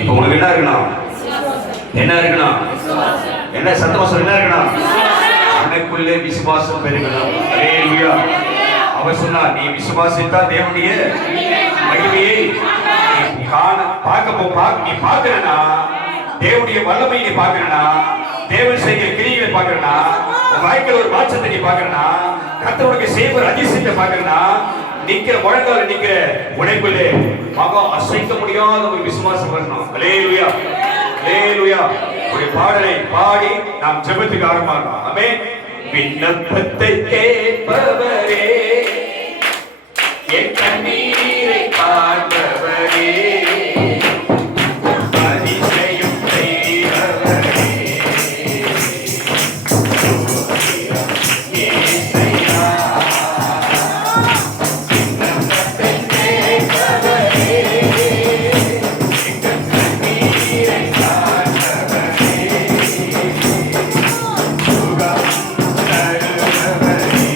இப்ப உங்களுக்கு என்ன இருக்கணும்? என்ன இருக்கணும்? என்ன சந்தோஷம் என்ன இருக்கணும்? உனக்குள்ளே விசுவாசம் பெருகணும். அல்லேலூயா. அவர் சொன்னார், நீ விசுவாசித்தால் தேவனுடைய மகிமையை நீ காண நீ பார்க்கிறனா, தேவனுடைய வல்லமை நீ பார்க்கிறனா, தேவன் செய்கிற கிரியைகளை பார்க்கிறனா, உன் வாழ்க்கையில் ஒரு மாற்றத்தை நீ பார்க்கிறனா, கர்த்தருடைய செய்கிற அதிசயத்தை பார்க்கிறனா, நிக்கிற முழங்கால நிக்கிற உனக்குள்ளே மகம் அசைக்க முடியாத ஒரு விசுவாசம் வரணும். அல்லேலூயா, அல்லேலூயா. ஒரு பாடலை பாடி நாம் ஜெபத்துக்கு ஆரம்பிக்கலாம். ஆமென். விண்ணப்பத்தை கேட்பவரே, என் கண்ணீரை பார்ப்பவரே, அதிசயம் செய்பவரே, இயேசுயா. விண்ணப்பத்தை கேட்பவரே, என் கண்ணீரை பார்ப்பவரே, சுகம் தருபவரே,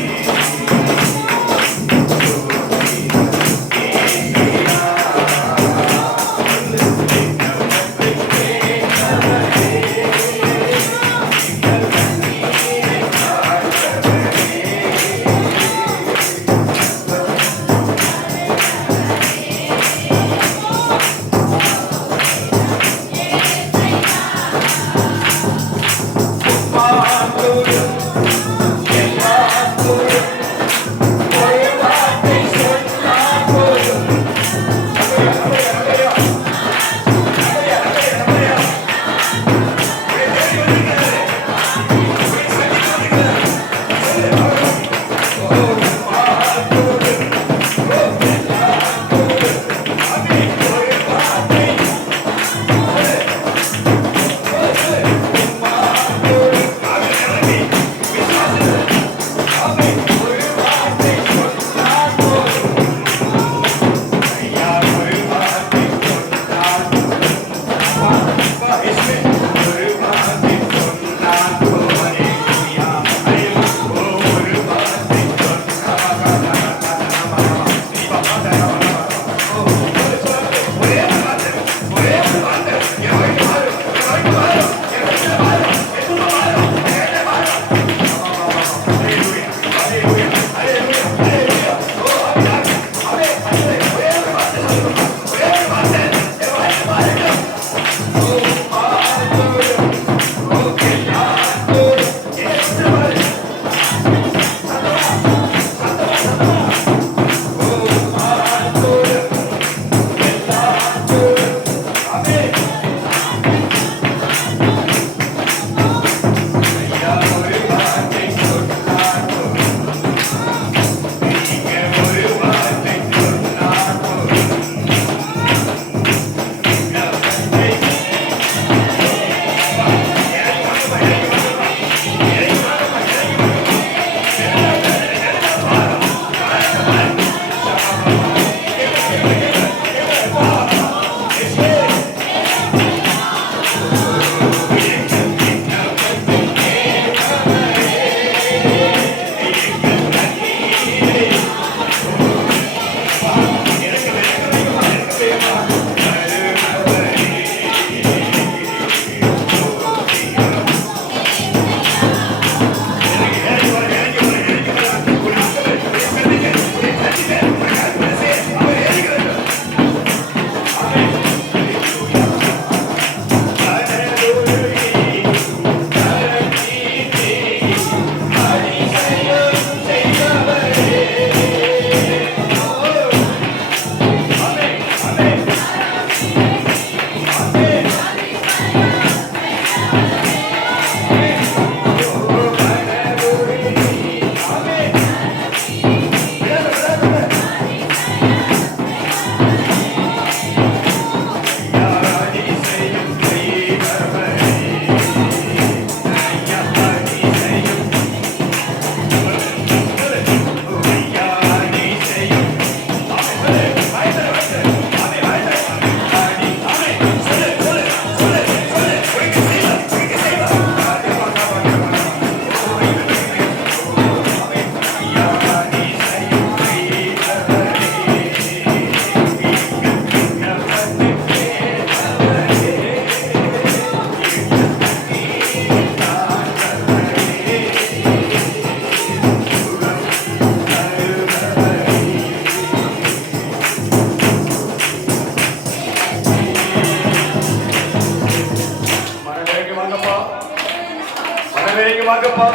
வாங்கப்பா.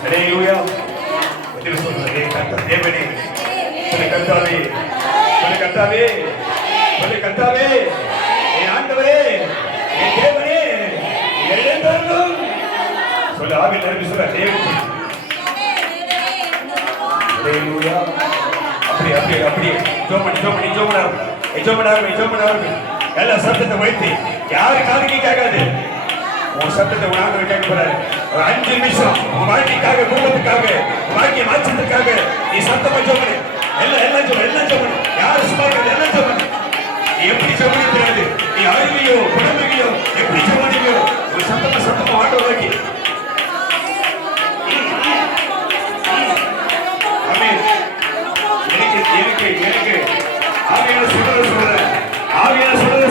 ஹalleluya. பதில் சொல்றதே தேவனே. சொல்லு கர்த்தாவே, சொல்லு கர்த்தாவே, சொல்லு கர்த்தாவே, என் ஆண்டவரே, என் தேவனே, எழுந்தருளும். சொல்லு ஆவி நிரம்பி சொல்ல தேவனே. ஹalleluya. அப்படி ஜோமனா எல்லா சத்தத்தை வைத்து யாரு காதுக்கு கேட்காது. உன் சத்தத்தை உணர்ந்து கேட்க போறாரு. ஒரு 5 நிமிஷம் உன் வாழ்க்கைக்காக, குடும்பத்துக்காக, வாழ்க்கை மாற்றத்துக்காக நீ சத்தமா ஜோமனு. எல்லாம் ஜோமனு. யாரு சும்மா எல்லாம் ஜோமனு. நீ எப்படி ஜோமனு தெரியாது. நீ அறிவியோ குடும்பத்தையோ எப்படி ஜோமனியோ ஒரு சத்தமா ஆட்டோ வாக்கி. எனக்கு ஆவியான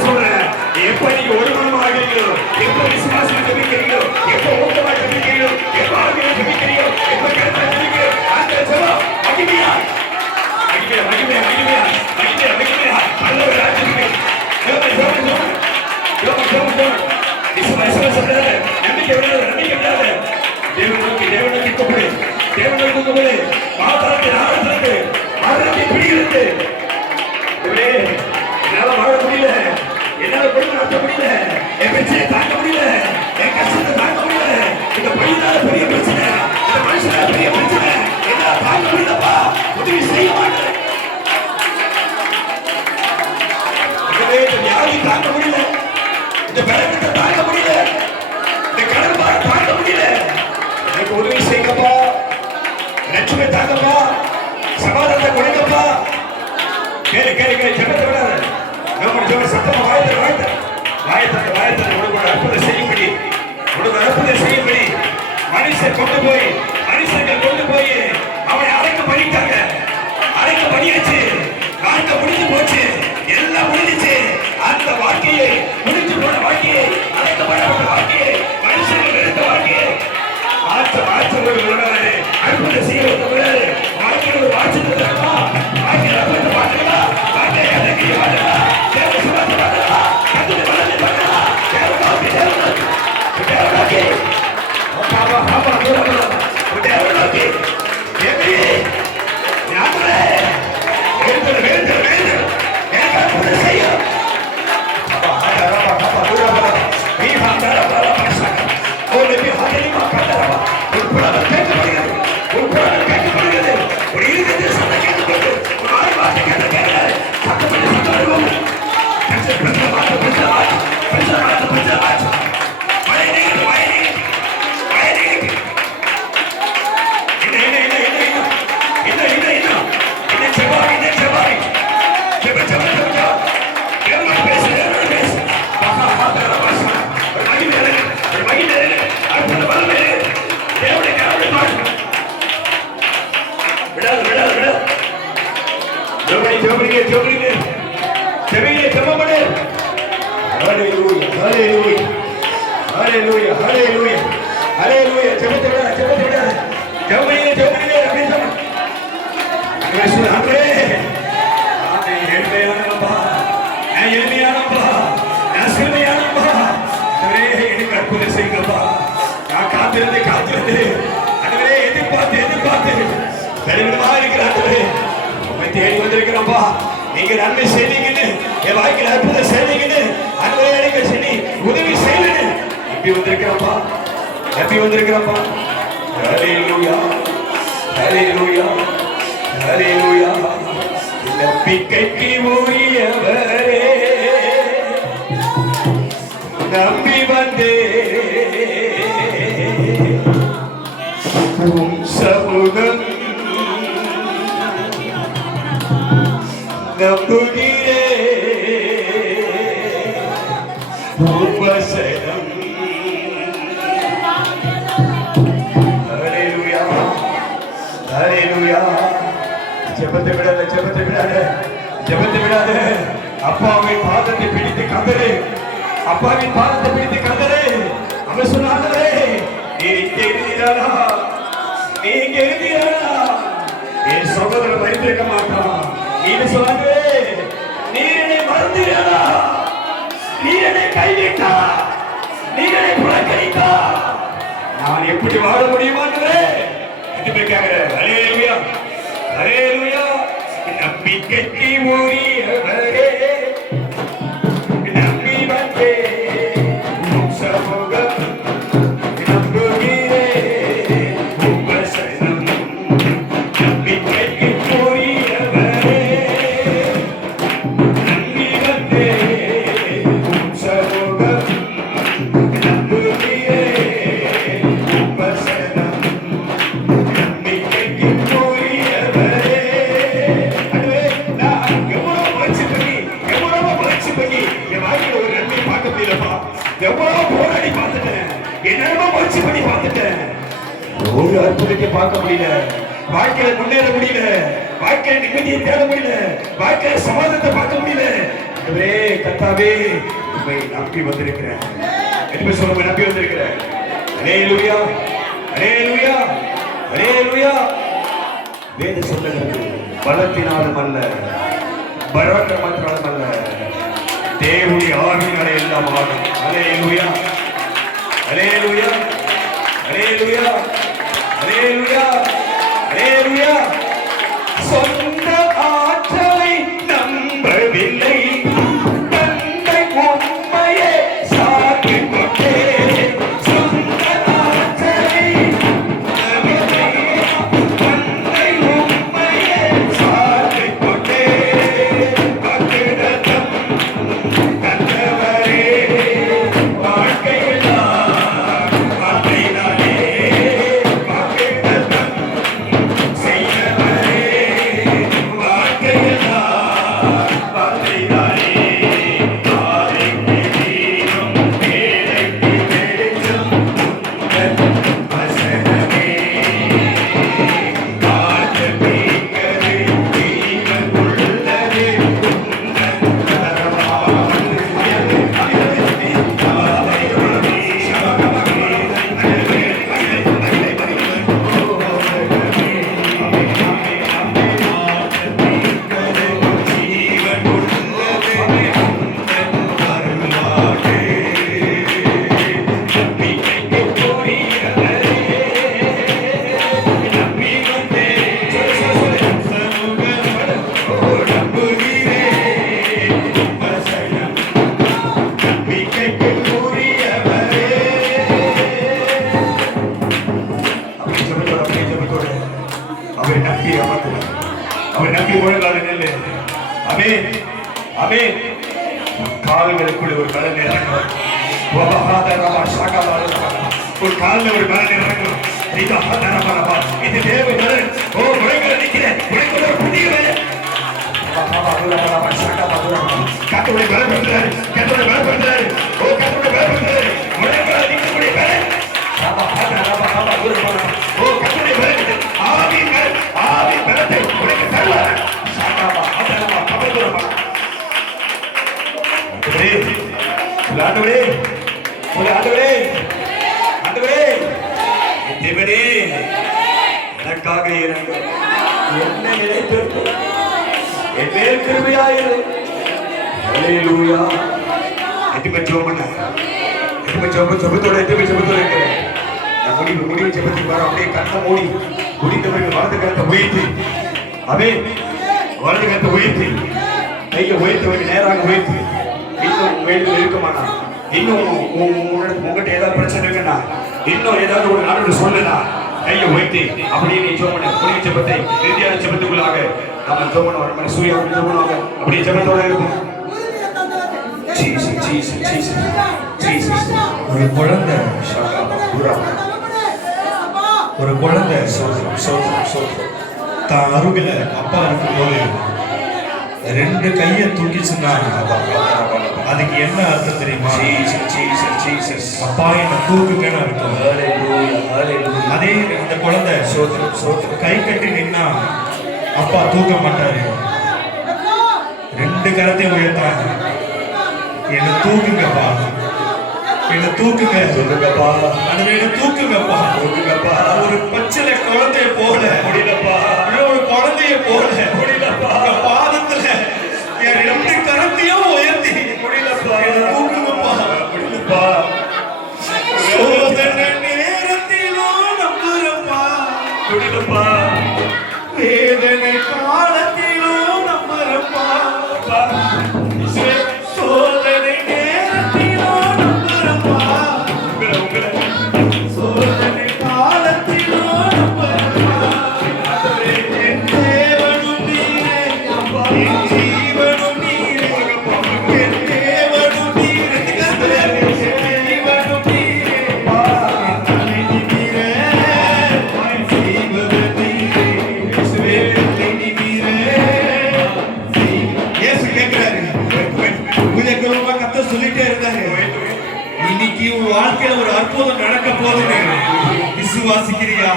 சொல்றேன். எப்ப நீங்க ஒரு மனமா ஆகிறீங்களோ, எப்ப விசுவாசம் ஜெபிக்கிறீங்களோ, எப்ப ஊக்கமா ஜெபிக்கிறீங்களோ, எப்ப ஆவியான ஜெபிக்கிறீங்களோ, எப்ப கருத்தா ஜெபிக்கிறீங்களோ, அந்த ஜெபம் மகிமையா நல்லவர் ஆச்சரியம். விசுவாசம் சொல்றாரு. நம்பிக்கை விடாத. தேவனுக்கு கூப்பிடு. மாதாவின் ஆராதனைக்கு ஆராதனை பிடிக்கிறது. என்னால வாழ முடியல, என்னால குடும்பம் நடத்த முடியல, என் பிரச்சனையை தாங்க முடியல, என் கஷ்டத்தை தாங்க முடியல, இந்த பையனால பெரிய பிரச்சனை, இந்த மனுஷனால பெரிய பிரச்சனை, என்னால தாங்க முடியலப்பா, உதவி செய்ய மாட்டேன். இந்த வியாதி தாங்க முடியல, இந்த பலவீனத்தை தாங்க முடியல, இந்த கடன் பாரம் தாங்க முடியல, எனக்கு உதவி செய்யப்பா, லட்சுமி தாங்கப்பா, சமாதானத்தை கொடுங்கப்பா. கேளு ஜெபத்தை விடாத. நம்ம சத்தமா வாயத்தை உனக்கு அற்புதம் செய்யும்படி மனுஷர்கள் கொண்டு போய் அவனை அழைக்க பண்ணிட்டாங்க. அழைக்க பண்ணியாச்சு. வாழ்க்கை முடிஞ்சு போச்சு. எல்லாம் முடிஞ்சிச்சு. அந்த வாழ்க்கையை முடிஞ்சு போன வாழ்க்கையை, அழைக்கப்பட்ட வாழ்க்கையை, மனுஷர்கள் எடுத்த வாழ்க்கையை மாற்ற விடாது. அற்புதம் செய்ய விடாது. வாழ்க்கையில் ஒரு மாற்றத்தை தரமா, வாழ்க்கையில் அற்புதத்தை மாற்றமா, வாழ்க்கையை அடக்கி வாழலாம். தேடி வந்திருக்கிறோம்பா. நீங்க நன்மை செய்வீங்கன்னு, என் வாழ்க்கையில் அற்புதம் செய்வீங்கன்னு, அன்பை அழைக்க சொல்லி உதவி செய்வீங்கன்னு எப்படி வந்திருக்கிறோம்பா. ஹல்லேலூயா, ஹல்லேலூயா, ஹல்லேலூயா. நம்பிக்கைக்கு உரியவரே, நம்பி வந்தே சமூகம் நம்புகிறே உபசரம். ஹல்லேலூயா, ஹல்லேலூயா. ஜெபத்தை விடாத. அப்பாவின் பாதத்தை பிடித்து கதறு. அவன் சொன்னாங்களே, நீங்க எழுதியாரா என் சகோதரன் மறைந்திருக்க மாட்டான். நீங்க சொன்னாங்க, நீர் என்னை மறந்தீரா, நீர் என்னை கைவிட்டா, நீர் என்னை புறக்கணித்தா, நான் எப்படி வாழ முடியுமான்றே இதுக்காக ஹல்லேலூயா ஹல்லேலூயா நம்பிக்கைக்கு உரியவரே நம்பி வந்தே சமூகம் நம்புகிறே உபசனம் நம்பிக்கைக்கு உரியவரே நம்பி வந்தே சமூகம் நம்புகிறே உபசனம் நம்பிக்கைக்கு உரியவரே. அதுவே நான் எவ்வளவு முயற்சி பண்ணி என் வாழ்க்கையில ஒரு நன்மையை பார்க்க முடியலப்பா. எவ்வளவு போராடி பார்த்துட்டேன், என்னென்னமோ முயற்சி பண்ணி பார்த்துட்டேன், ஒரு அற்புதத்தை பார்க்க முடியல. வாழ்க்கையில முன்னேற முடியல, வாழ்க்கையில நிம்மதியை தேட முடியல, வாழ்க்கையில சமாதானத்தை பார்க்க முடியல. அதுவே கர்த்தாவே உம்மை நம்பி வந்திருக்கிறேன். என்ன சொல்ல நம்பி வந்திருக்கிறேன். ஹல்லேலூயா ஹல்லேலூயா ஹல்லேலூயா. வேத சொல்லுகிறது பலத்தினாலும் அல்ல பராக்கிரமத்தினாலும் அல்ல தேவனுடைய ஆவியினாலே எல்லாம் ஆகும். ஹல்லேலூயா ஹல்லேலூயா ஹல்லேலூயா ஹல்லேலூயா ஹல்லேலூயா. சொந்த ஆற்றலை நம்பவில்லை, தந்தை உண்மையை சாற்றிக் கொண்டே. சொந்த ஆற்றலை நம்பவில்லை, தந்தை உண்மையை சாற்றிக் கொண்டே. பக்கிரதம் கண்டவரே வாழ்க்கையெல்லாம் வாழ்க்கையினாலே பக்கிரதம் செய்தவரே வாழ்க்கையெல்லாம் வாழ்க்கையினாலே. ஆதைக்கு தீரும் ஏழைக்கு வெளிச்சம் உந்தன் வசனமே. காற்று மீட்கவே ஜீவன் உள்ளதே உந்தன் கரமானது. அவரை நம்பி முழங்கால நெல்லு. ஆமென் ஆமென். கால்களுக்குள்ள ஒரு பலன் இறங்கும். ஒரு காலில் ஒரு பலன் இறங்கும். இது தேவை பலன். ஓ முழங்கால நிற்கிறேன், உனக்கு ஒரு புதிய வேலை. கத்தோடைய பலம் பண்றாரு, கத்தோடைய பலம் பண்றாரு. ஓ கத்தோடைய பலம் பண்றாரு. முழங்கால நிற்கக்கூடிய பலன். ஓ கத்தோடைய பலம், ஆவியின் பலம், ஆவியின் பலத்தை உனக்கு தருவார். ஆண்டவரே ஆண்டவரே ஆண்டவரே தேவனே எனக்காக இறங்கு, என்னை நினைத்திருக்க என் மேல் கிருபையாயிரு. ஹல்லேலூயா. எட்டுமே ஜெபம் பண்ண, எட்டுமே ஜெபத்தோட இருக்கிறேன். நான் முடிவு ஜெபத்துக்கு வர அப்படியே கண்ணை மூடி முடிந்தவர்கள் வலது கரத்தை உயர்த்தி, ஆமென், வலது கரத்தை உயர்த்தி, கையை உயர்த்தவர்கள் நேராக உயர்த்தி. இன்னும் வேலையில் இருக்குமாண்ணா, இன்னும் உங்ககிட்ட ஏதாவது பிரச்சனை இருக்குண்ணா, இன்னும் ஏதாவது ஒரு நாடு சொல்லுண்ணா, கையை உயர்த்தி அப்படியே நீ ஜெபம் பண்ண. ஜெபத்தை இறுதியான ஜெபத்துக்குள்ளாக நம்ம ஜெபம் வர சூர்யா ஜெபம் அப்படியே ஜெபத்தோட இருக்கும். ஒரு குழந்தை தான் அருகில அப்பா இருக்கும்போது ரெண்டு கையை தூக்கிச்சுன்னா அதுக்கு என்ன அர்த்தம் தெரியுமா? அப்பா என்ன தூக்குங்கன்னு அர்த்தம். அதே அந்த குழந்தை கை கட்டி நின்னா அப்பா தூக்க மாட்டாரு. ரெண்டு கரத்தையும் உயர்த்தாங்க, என்ன தூக்குங்கப்பா, என்ன தூக்குங்க, சொல்லுங்கப்பா, அது என்ன தூக்குங்கப்பா, தூக்குங்கப்பா. ஒரு பச்சிலை குழந்தைய போல முடியலப்பா, ஒரு குழந்தைய போல முடியலப்பா. பாதத்துல என் ரெண்டு கரத்தையும் உயர்த்தி முடியலப்பா, என்ன தூக்குங்கப்பா, முடியலப்பா. சோதனை நேரத்தில் இன்னைக்கு உன் வாழ்க்கையில ஒரு அற்புதம் நடக்க போகுது. விசுவாசிக்கிறியா?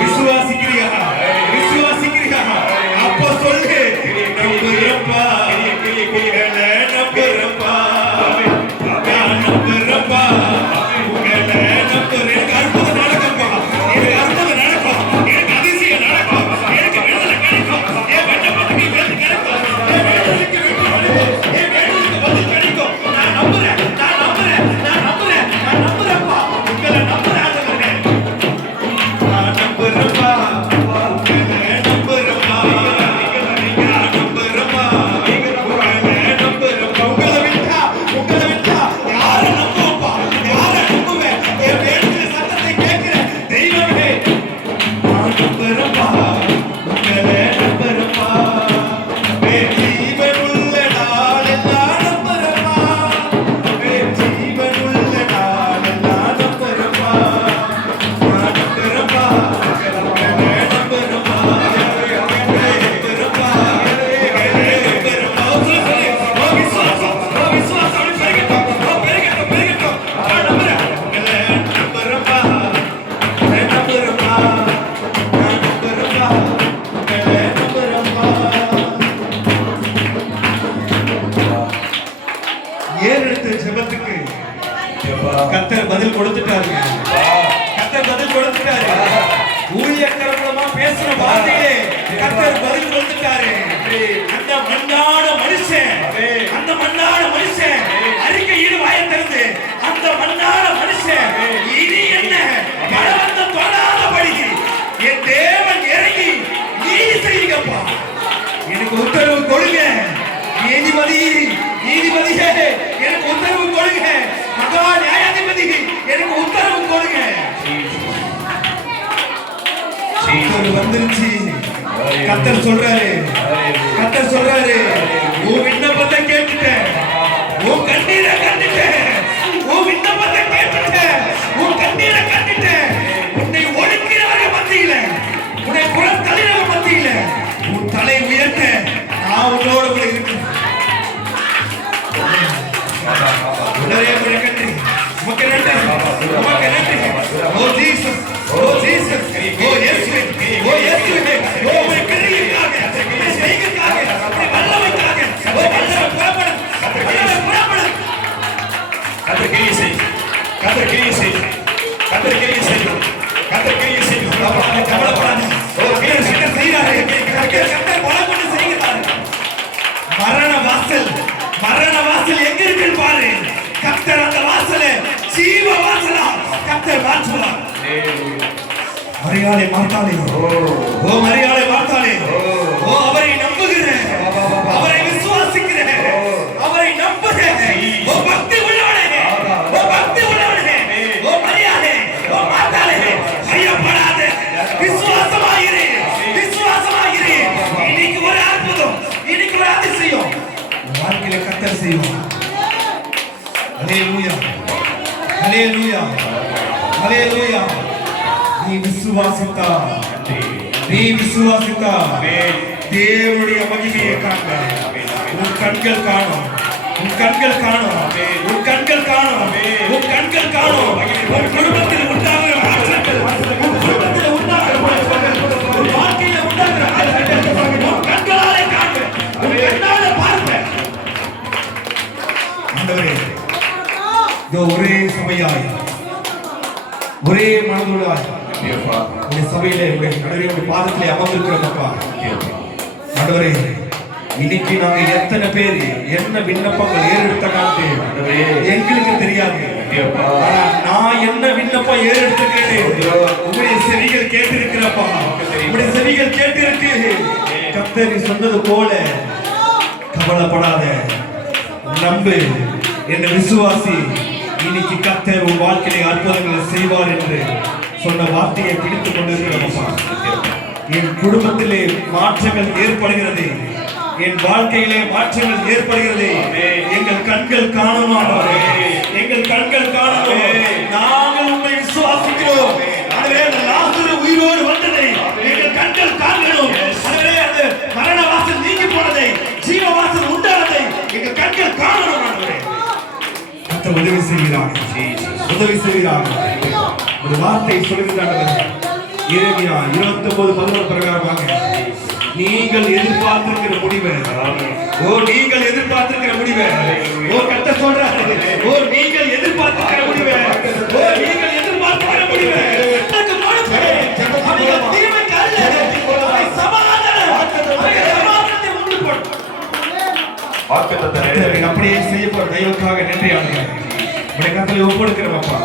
விசுவாசிக்கிறியா? விசுவாசிக்கிறியா? அப்ப சொல்லு, நம்புறப்பா, உங்களை நம்புறப்பா, நான் நம்புறப்பா, உங்களை நம்புறேன். எனக்கு அற்புதம் நடக்கப்பா, எனக்கு அற்புதம் நடக்கும், எனக்கு அதிசயம் நடக்கும், எனக்கு விடுதலை கிடைக்கும், என் வெட்டப்பட்டுக்கு விடுதலை கிடைக்கும், என் வேண்டுதலுக்கு வெற்றி கிடைக்கும், என் வேண்டுதலுக்கு பதில் கிடைக்கும். நான் நம்புறேன், நான் நம்புறேன், நான் நம்புறேன், நான் நம்புறேன்ப்பா, உங்களை நம்புறேன். நான் நம்புறேன்ப்பா, உங்களை நம்புறேன்ப்பா, நான் நம்புறேன்ப்பா, உங்களை விட்டா யாரை நம்புவேன்ப்பா, யாரை நம்புவேன்? என் வேண்டுதல் சத்தத்தை கேட்கிற தெய்வமே, நான் நம்புறேன்ப்பா, உங்களை நம்புறேன்ப்பா, என் ஜீவனுள்ள நாளெல்லாம் நம்புறேன்ப்பா, என் ஜீவனுள்ள நாளெல்லாம் நம்புறேன்ப்பா, நான் நம்புறேன்ப்பா, உங்களை நம்புறேன்ப்பா, நம்புறேன்ப்பா, நம்புறேன்ப்பா. ஓ விசுவாசம், ஓ விசுவாசம் பெருகட்டும், ஓ பெருகட்டும், பெருகட்டும். நான் நம்புறேன், உங்களை நம்புறேன்ப்பா, உங்களை நம்புறேன்ப்பா, நான் நம்புறேன்ப்பா, உங்களை நம்புறேன்ப்பா. ஏறெடுத்த ஜெபத்துக்கு கர்த்தர் பதில் கொடுத்துட்டாரு. கர்த்தர் பதில் கொடுத்துட்டாரு. ஊழியக்காரமா பேசுற வார்த்தையிலே கர்த்தர் பதில் கொடுத்துட்டாரு. அந்த மண்ணான மனுஷன், அந்த மண்ணான மனுஷன் அறிக்கையிடு வாயை திறந்து, அந்த மண்ணான மனுஷன் இனி என்ன பலவந்தம் தொடாதபடி என் தேவன் இறங்கி நீதி செய்யுங்கப்பா, எனக்கு உத்தரவு கொடுங்க. நீதிபதி, நீதிபதியே எனக்கு உத்தரவு கொடுங்க. மகா நியாயாதிபதி எனக்கு உத்தரவு கொடுங்க. உத்தரவு வந்துருச்சு. கர்த்தர் சொல்றாரு, கர்த்தர் சொல்றாரு, உன் விண்ணப்பத்தை கேட்டுட்டேன், உன் கண்ணீரை கண்டுட்டேன், உன் விண்ணப்பத்தை கேட்டுட்டேன், உன் கண்ணீரை கண்டுட்டேன். உன்னை ஒடுக்கிறவர்கள் மத்தியில, உன்னை புறத்தள்ளினவர்கள் மத்தியில உன் தலை உயர்த்த நான் உன்னோட கூட இருக்கேன். உடனே நன்றி, உமக்கு நன்றி, உமக்கு நன்றி. ஓ ஜீசஸ், ஓ ஜீசஸ், ஓ இயேசுவே, ஓ இயேசுவே, ஓ உம்முடைய கிருபைக்காக, உம்முடைய செய்கைக்காக, உம்முடைய வல்லமைக்காக, ஓ வல்லமை புறப்படும், வல்லமை புறப்படும். கர்த்தர் கிரியை செய்யும், கர்த்தர் கிரியை செய்யும், கர்த்தர் கிரியை செய்யும், கர்த்தர் கிரியை செய்யும். கவலைப்படாத. ஓ கர்த்தர் செய்கிறாரே, கர்த்தர் பலம் கொண்டு செய்கிறாரே. மரண வாசல், மரண வாசல் எங்க இருக்கு பாரு. கர்த்தர் அந்த வாசலை ஜீவ வாசலா கர்த்தர் மாற்றுவார். மரியாதை மாத்தாளே, ஓ மரியாதை மாத்தாளே, ஓ அவரை நம்புகிறேன், அவரை விசுவாசிக்கிறேன், அவரை நம்புகிறேன். ஓ பக்தி உள்ளவனே, ஓ பக்தி உள்ளவனே, ஓ மரியாதை, ஓ மாத்தாளே, பயப்படாதே, விசுவாசமாயிரு, விசுவாசமாயிரு. இன்னைக்கு ஒரு அற்புதம், இன்னைக்கு ஒரு அதிசயம் வாழ்க்கையில கர்த்தர் செய்வார். ஹல்லேலூயா, ஹல்லேலூயா, ஹல்லேலூயா. நீ விசுவாசித்தா, நீ விசுவாசித்தா தேவனுடைய மகிமையை காண்க. உன் கண்கள் காணும், உன் கண்கள் காணும், உன் கண்கள் காணும், உன் கண்கள் காணும். உன் குடும்பத்தில் உண்டாகிற மாற்றங்கள், உன் குடும்பத்தில் உண்டாகிற மாற்றங்கள், உன் வாழ்க்கையில் உண்டாகிற மாற்றங்கள் உன் கண்களாலே காண்க, உன் கண்ணாலே பார்ப்ப. ஆண்டவரே, இதோ ஒரே சபையாய், ஒரே மனதோடாய் உடைய சபையிலே உடைய பாதத்திலே அமர்ந்திருக்கிறோம்ப்பா. ஆண்டவரே, இன்னைக்கு நாங்க எத்தனை பேர் என்ன விண்ணப்பங்கள் ஏறெடுத்த காட்டு எங்களுக்கு தெரியாது. ஆனா நான் என்ன விண்ணப்பம் ஏறெடுத்திருக்கேன் உங்களுடைய செவிகள் கேட்டிருக்கிறப்பா, உங்களுடைய செவிகள் கேட்டிருக்கு. கர்த்தர் சொன்னது போல கவலைப்படாத, நம்பு, என்ன விசுவாசி. இன்னைக்கு கர்த்தர் உன் வாழ்க்கையை அற்புதங்களை செய்வார் என்று சொன்ன வார்த்தையை பிடித்துக் கொண்டிருக்கிறோம்ப்பா. என் குடும்பத்திலே மாற்றங்கள் ஏற்படுகிறது, என் வாழ்க்கையிலே மாற்றங்கள் ஏற்படுகிறது. எங்கள் கண்கள் காணுமானவரே, எங்கள் கண்கள் காணணும். நாங்கள் உண்மை விசுவாசிக்கிறோம். அதுவே அந்த லாசரு உயிரோடு வந்ததை எங்கள் கண்கள் காணணும். அதுவே அந்த மரண வாசல் நீங்கி போனதை, ஜீவ வாசல் உண்டானதை எங்கள் கண்கள் காணணும். ஆண்டவரே, உதவி செய்கிறார், உதவி செய்கிறார். ஒரு வார்த்தை சொல்லுகிறார் எரேமியா 29:11 பிரகாரமாக, நீங்கள் எதிர்பார்த்திருக்கிற முடிவை, நீங்கள் எதிர்பார்த்திருக்கிற முடிவை, கர்த்தர் சொல்றாரு, நீங்கள் எதிர்பார்த்திருக்கிற முடிவை, நீங்கள் எதிர்பார்த்திருக்கிற முடிவை அப்படியே செய்யப்போற தெய்வக்காக நன்றி ஆண்டுகள். உடைய கட்டளை ஒப்படைக்கிறோம் அப்பா.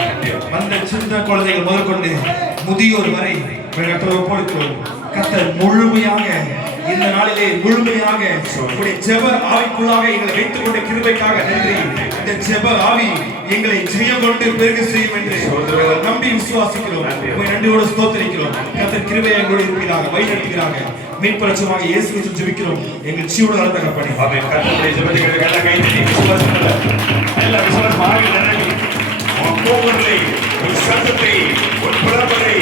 அந்த சின்ன குழந்தைகள் முதற்கொண்டு முதியோர் வரை உடைய கட்டளை ஒப்படைக்கிறோம். கர்த்தர் முழுமையாக இந்த நாளிலே முழுமையாக உடைய ஜெப ஆவிக்குள்ளாக எங்களை வைத்துக் கொண்ட கிருபைக்காக நன்றி. இந்த ஜெப ஆவி எங்களை ஜெயம் கொண்டு பெருக செய்யும் என்று நம்பி விசுவாசிக்கிறோம். நன்றியோடு ஸ்தோத்திரிக்கிறோம். கர்த்தர் கிருபையை எங்களோடு இருப்பதாக வழிநடத்துகிறாங்க. மீட்பரட்சமாக இயேசு கிறிஸ்து ஜெபிக்கிறோம் எங்கள் ஜீவனோட நடத்த பண்ணி. ஆமென். கர்த்தருடைய ஜெபத்துக்கு எல்லா கைதட்டி விசுவாசத்துல எல்லா விசுவாசமாக நிரம்பி உன் கோபங்களை, உன் சத்தத்தை, உன் புலம்பலை,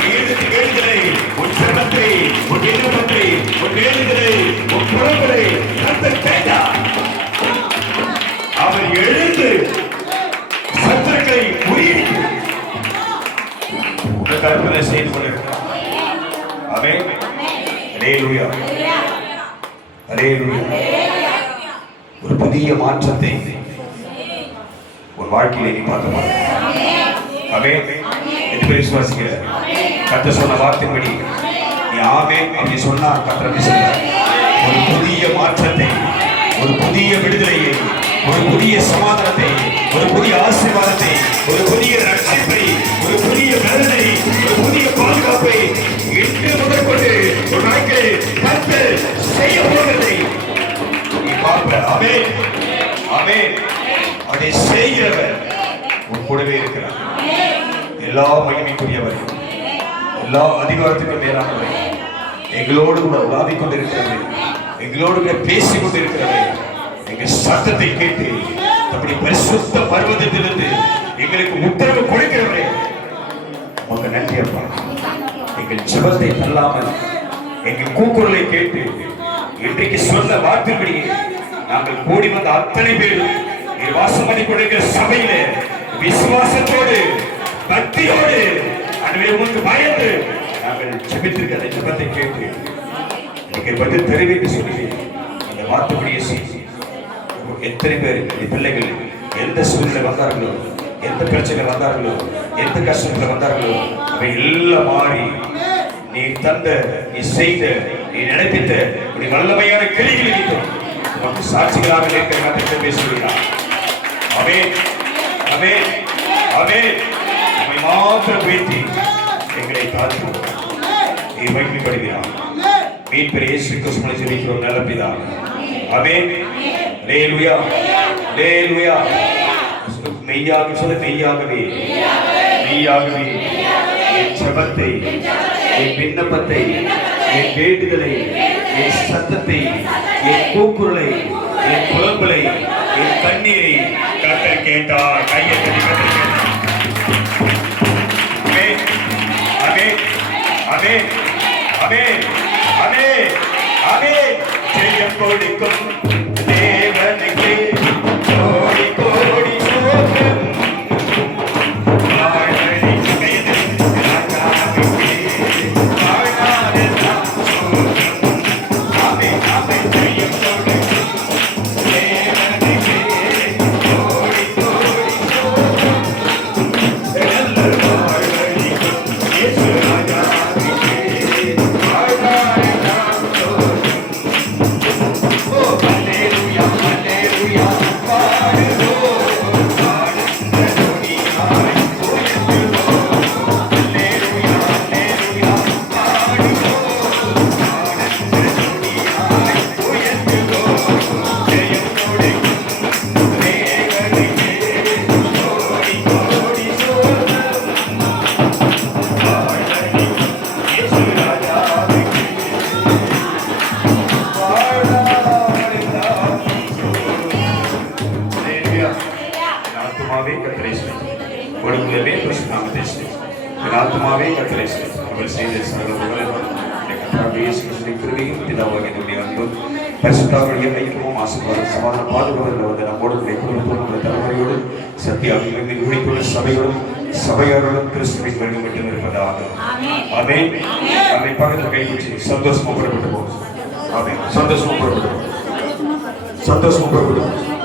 கேடுகளை, உன் சத்தத்தை, உன் எதிர்ப்பத்தை, உன் கேடுகளை, உன் புலம்பலை கர்த்தர் கேட்டார். அவர் எழுந்து சத்துருக்களை முறியடித்து கற்பனை செய்து கொண்டிருக்கிறார். ஆமென். அல்லேலூயா, அல்லேலூயா. ஒரு புதிய மாற்றத்தை ஒரு வாழ்க்கையில நீ பார்க்க மாட்டேன். ஆமென். என்று விசுவாசிக்கிற கர்த்தர் சொன்ன வார்த்தைப்படி நீ ஆமென் அப்படி சொன்னா கர்த்தர் சொல்றார். ஒரு புதிய மாற்றத்தை, ஒரு புதிய விடுதலையை, ஒரு புதிய சமாதானத்தை, ஒரு புதிய ஆசீர்வாதத்தை, ஒரு புதிய ரட்சிப்பை, ஒரு புதிய பலனை, ஒரு புதிய பாதுகாப்பை இன்று முதற்கொண்டு ஒரு நாட்கள் கர்த்தர் செய்ய போகிறதை நீ பார்ப்ப. ஆமென், ஆமென். அதை செய்கிறவர் உன் கூடவே இருக்கிறார். எல்லா மகிமைக்குரியவர், எல்லா அதிகாரத்துக்கும் மேலானவர், எங்களோடு கூட உலாவிக் கொண்டிருக்கிறது, எங்களோடு கூட பேசிக் கொண்டிருக்கிறது, எங்கள் சத்தத்தை கேட்டு அப்படி பரிசுத்த பர்வதத்திலிருந்து எங்களுக்கு உத்தரவு கொடுக்கிறவரே உங்க நன்றி அப்பா. எங்கள் ஜெபத்தை தள்ளாமல் எங்கள் கூக்குரலை கேட்டு இன்றைக்கு சொன்ன வார்த்தைப்படி நாங்கள் கூடி வந்த அத்தனை பேரும் வாசம் பண்ணி கொண்டிருக்கிற சபையில விசுவாசத்தோடு பக்தியோடு அதுவே உங்களுக்கு பயந்து நாங்கள் ஜெபித்திருக்கிற அந்த ஜெபத்தை கேட்டு நீங்கள் பதில் தெரிவித்து சொல்லி அந்த வார்த்தைப்படியை செய்து எத்தனை பேர் பிள்ளைகள் எந்த சூழ்நிலை வந்தார்களோ, எந்த பிரச்சனை வந்தார்களோ, எந்த கஷ்டத்துல வந்தார்களோ அவை எல்லாம் மாறி நீ தந்த, நீ செய்த, நீ நினைப்பித்த இப்படி வல்லமையான கிளிகளை நமக்கு சாட்சிகளாக இருக்கிற கருத்தை பேசுகிறார். ஆமென், ஆமென், ஆமென். நம்மை மாத்திரம் பேசி எங்களை காத்து நீ மகிமைப்படுகிறார். மீட்பர் இயேசு கிறிஸ்துவை ஜெபிக்கிறோம் நல்ல பிதாவே. ஆமென். அல்லேலூயா, அல்லேலூயா. மெய்யாக சொல்ல, மெய்யாகவே, மெய்யாகவே என் ஜெபத்தை, என் விண்ணப்பத்தை, என் வேண்டுதலை, என் சத்தத்தை, என் கூக்குரலை, என் புலம்பலை, என் கண்ணீரை கர்த்தர் கேட்டார். கையை தட்டி கர்த்தர் கேட்டார். ஆமென், ஆமென், ஆமென், ஆமென், ஆமென், ஆமென். ஜெயம் கொடுக்கும் தேவனுக்கு கோடி கோடி ஸ்தோத்திரம். ஆத்மாவே கர்த்தரை அவர் செய்த சகல புகழையும் கர்த்தராகிய இயேசு கிறிஸ்துவின் கிருபையும் பிதாவாகிய தேவனுடைய அன்பும் பரிசுத்தாவிய ஐக்கியமும் ஆசீர்வாதம் சமாதான பாதுகாவலில் வந்து நம்மோடு குடும்பத்தோடு நம்ம தலைமுறையோடு சத்தியாவிலிருந்து ஊழிக்குள்ள சபையோடும் சபையாரோடும் கிறிஸ்துவின் வழி மட்டும் இருப்பதாக. ஆமென். அதை பக்கத்தில் கைப்பிடிச்சு சந்தோஷமா புறப்பட்டு போகும். ஆமென். சந்தோஷமா புறப்பட்டு போகும். சந்தோஷமா புறப்பட்டு போகும்.